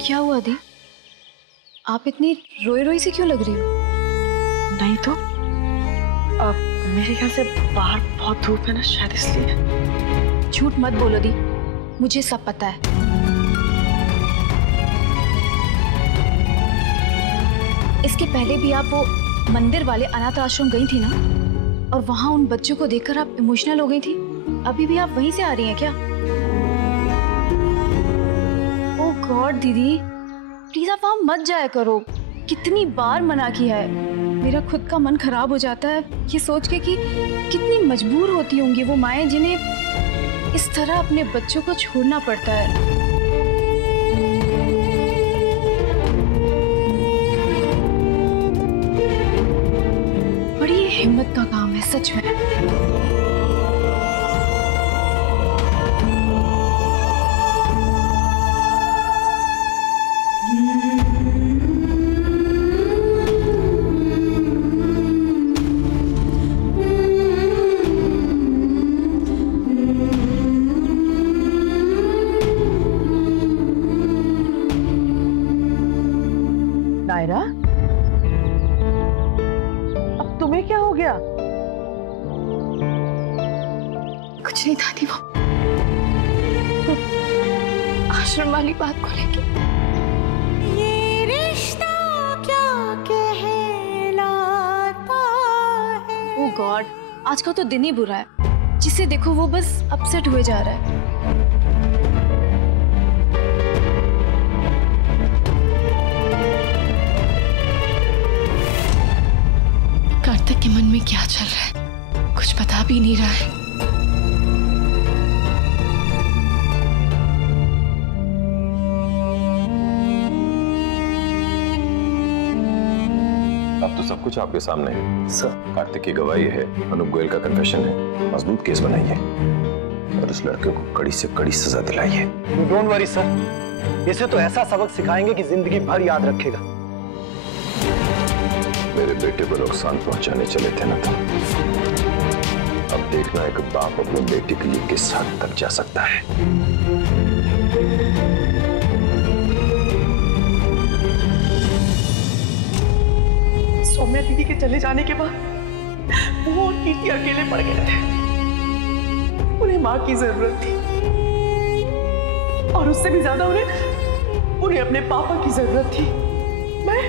क्या हुआ दी? आप इतनी रोई रोई सी क्यों लग रही हो? नहीं तो मेरे ख्याल से बाहर बहुत धूप है ना, शायद इसलिए। झूठ मत बोलो दी, मुझे सब पता है। इसके पहले भी आप वो मंदिर वाले अनाथ आश्रम गई थी ना, और वहां उन बच्चों को देखकर आप इमोशनल हो गई थी। अभी भी आप वहीं से आ रही हैं क्या? ओह गॉड दीदी, प्लीज आप वहां मत जाया करो। कितनी बार मना किया है। मेरा खुद का मन खराब हो जाता है ये सोच के कि कितनी मजबूर होती होंगी वो माएं जिन्हें इस तरह अपने बच्चों को छोड़ना पड़ता है। बड़ी हिम्मत का काम है सच में। नायरा, अब तुम्हें क्या हो गया? कुछ नहीं दादी, वो आश्रम वाली बात को लेके। ये रिश्ता क्या कहलाता है। ओह गॉड, आज का तो दिन ही बुरा है। जिसे देखो वो बस अपसेट हुए जा रहा है। कार्तिक के मन में क्या चल रहा है कुछ पता भी नहीं रहा है। अब तो सब कुछ आपके सामने है सर। कार्तिक की गवाही है, अनूप गोयल का कन्फेशन है, मजबूत केस बनाइए और उस लड़के को कड़ी से कड़ी सजा दिलाइए। डोंट वरी सर, इसे तो ऐसा सबक सिखाएंगे कि जिंदगी भर याद रखेगा। मेरे बेटे को नुकसान पहुंचाने चले थे ना तुम। अब देखना एक बाप अपने बेटे के लिए किस हद तक जा सकता है। सौम्या दीदी के चले जाने के बाद वो और कीर्ति अकेले पड़ गए थे। उन्हें माँ की जरूरत थी और उससे भी ज्यादा उन्हें अपने पापा की जरूरत थी। मैं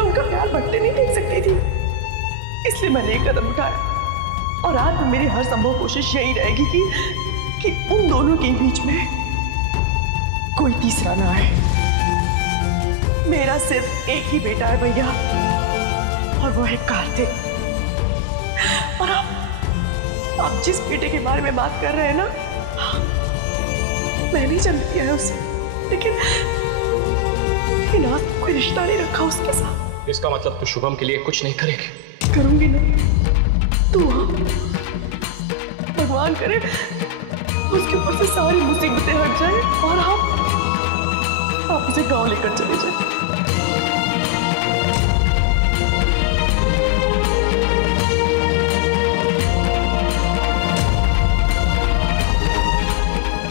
उनका प्यार बढ़ते नहीं देख सकती थी, इसलिए मैंने एक कदम उठाया और आज मेरी हर संभव कोशिश यही रहेगी कि उन दोनों के बीच में कोई तीसरा ना आए। मेरा सिर्फ एक ही बेटा है भैया, और वो है कार्तिक। और आप जिस बेटे के बारे में बात कर रहे हैं ना, मैंने जन्म दिया है उसे, लेकिन आज कोई रिश्ता नहीं रखा उसके साथ। इसका मतलब तू शुभम के लिए कुछ नहीं करेगी? करूंगी ना। तू भगवान करे उसके ऊपर से सारी मुसीबतें हट जाए और आप उसे गांव लेकर चले जाए।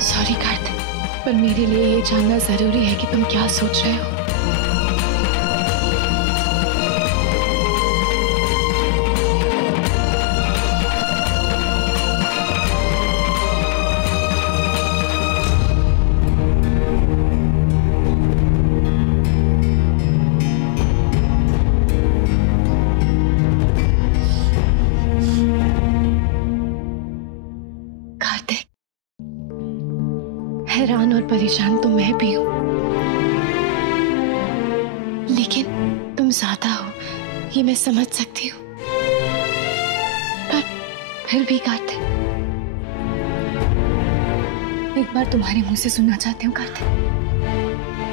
सॉरी कार्तिक, पर मेरे लिए ये जानना जरूरी है कि तुम क्या सोच रहे हो। हैरान और परेशान तो मैं भी हूं, लेकिन तुम ज्यादा हो ये मैं समझ सकती हूँ। पर फिर भी कार्तिक, एक बार तुम्हारे मुंह से सुनना चाहती हूँ कार्तिक।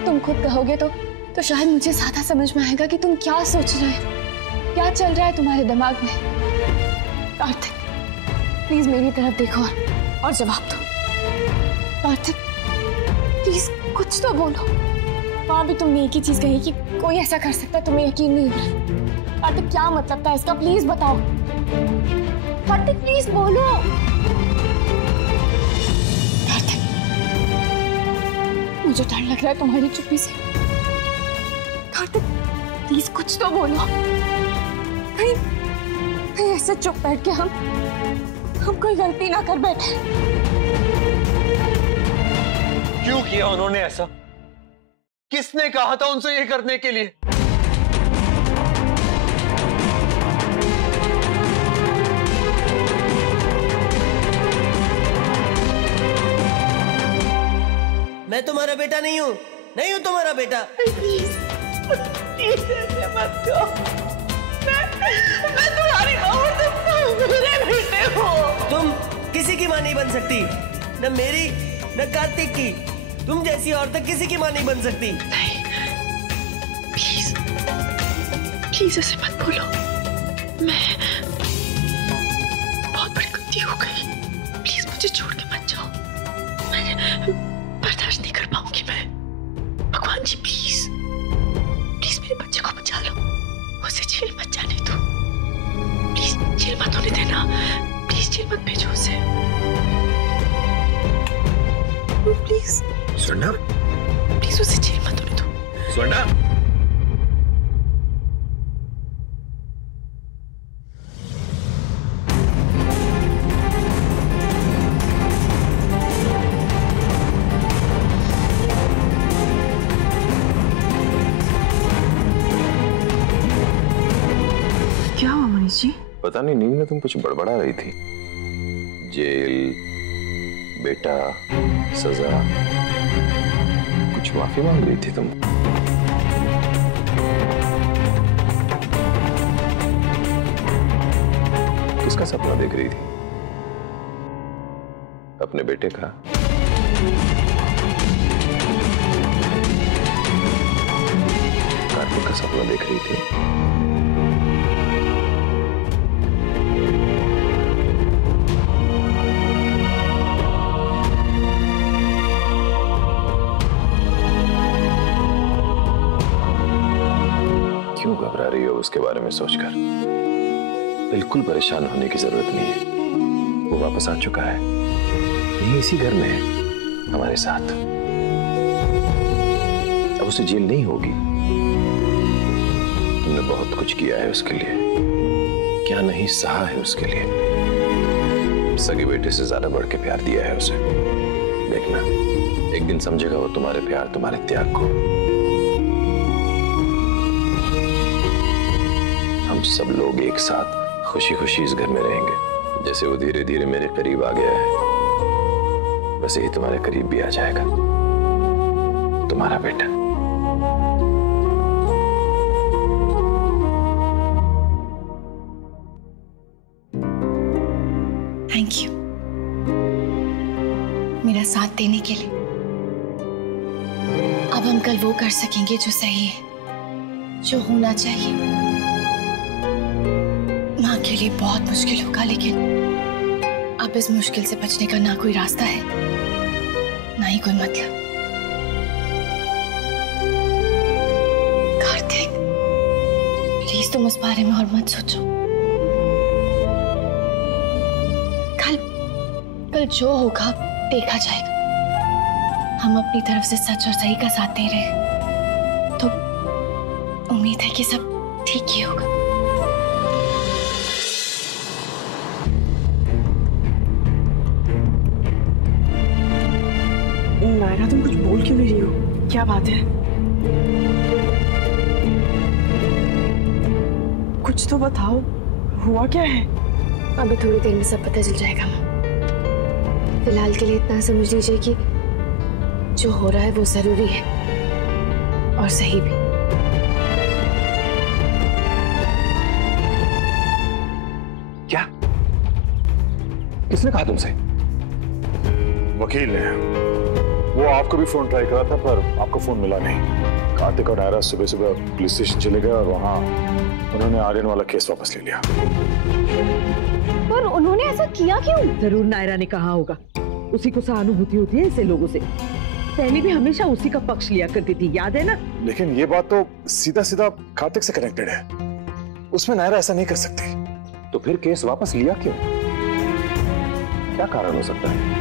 तुम खुद कहोगे तो शायद मुझे ज्यादा समझ में आएगा कि तुम क्या सोच रहे हो, क्या चल रहा है तुम्हारे दिमाग में। कार्तिक प्लीज मेरी तरफ देखो और जवाब दो। कार्तिक प्लीज कुछ तो बोलो। वहां भी तुमने एक ही चीज कही कि कोई ऐसा कर सकता है, तुम्हें यकीन नहीं हो रहा। कार्तिक क्या मतलब था इसका, प्लीज बताओ। कार्तिक प्लीज बोलो। कार्तिक मुझे डर लग रहा है तुम्हारी चुप्पी से। कार्तिक प्लीज कुछ तो बोलो। नहीं ऐसे चुप बैठ के हम कोई गलती ना कर बैठे। क्यों किया उन्होंने ऐसा? किसने कहा था उनसे ये करने के लिए? मैं तुम्हारा बेटा नहीं हूँ तुम्हारा बेटा। मत करो। मैं तुम्हारी माँ हूँ, तुम मेरे बेटे हो। तुम किसी की माँ नहीं बन सकती, न मेरी न कार्तिक की। तुम जैसी औरत किसी की माँ नहीं बन सकती। नहीं, प्लीज प्लीज ऐसे मत बोलो। मैं बहुत बड़ी गलती हो गई। प्लीज मुझे छोड़ के मत जाओ। मैं बर्दाश्त नहीं कर पाऊंगी। मैं भगवान जी प्लीज प्लीज मेरे बच्चे को बचा लो। उसे जेल मत जाने दो। प्लीज जेल मत होने देना। प्लीज जेल मत भेजो उसे। प्लीज स्वर्णा, प्लीज उसे जेल मत होने दो। स्वर्णा, क्या हुआ मनीष जी? पता नहीं, नींद में तुम कुछ बड़बड़ा रही थी। जेल, बेटा, सजा, कुछ माफी मांग रही थी तुम। किसका सपना देख रही थी? अपने बेटे का? कार्तिक का सपना देख रही थी? क्यों घबरा रही हो उसके बारे में सोचकर? बिल्कुल परेशान होने की जरूरत नहीं है। वो वापस आ चुका है, यही इसी घर में है, हमारे साथ। अब उसे जेल नहीं होगी। तुमने बहुत कुछ किया है उसके लिए, क्या नहीं सहा है उसके लिए। सगे बेटे से ज्यादा बढ़ के प्यार दिया है उसे। देखना, एक दिन समझेगा वो तुम्हारे प्यार, तुम्हारे त्याग को। हम सब लोग एक साथ खुशी खुशी इस घर में रहेंगे। जैसे वो धीरे धीरे मेरे करीब आ गया है, वैसे ही तुम्हारे करीब भी आ जाएगा तुम्हारा बेटा। थैंक यू मेरा साथ देने के लिए। अब हम कल वो कर सकेंगे जो सही है, जो होना चाहिए। माँ के लिए बहुत मुश्किल होगा, लेकिन अब इस मुश्किल से बचने का ना कोई रास्ता है, ना ही कोई मतलब। कार्तिक प्लीज तुम उस बारे में और मत सोचो। कल जो होगा देखा जाएगा। हम अपनी तरफ से सच और सही का साथ दे रहे हैं, तो उम्मीद है कि सब ठीक ही होगा। नायरा, तुम कुछ बोल क्यों नहीं रही हो? क्या बात है? कुछ तो बताओ, हुआ क्या है? अभी थोड़ी देर में सब पता चल जाएगा। फिलहाल के लिए इतना समझ लीजिए कि जो हो रहा है वो जरूरी है और सही भी। क्या? किसने कहा तुमसे? वकील ने। वो आपको भी फोन ट्राई करा था, पर आपको फोन मिला नहीं। कार्तिक और नायरा सुबह सुबह पुलिस स्टेशन चले गए और वहां उन्होंने आर्यन वाला केस वापस ले लिया। पर उन्होंने ऐसा किया क्यों? जरूर नायरा ने कहा होगा। उसी को सहानुभूति होती है ऐसे लोगों से। पहले भी हमेशा उसी का पक्ष लिया करती थी, याद है ना? लेकिन ये बात तो सीधा सीधा कार्तिक से कनेक्टेड है। उसमें नायरा ऐसा नहीं कर सकती। तो फिर केस वापस लिया क्यों? क्या कारण हो सकता है?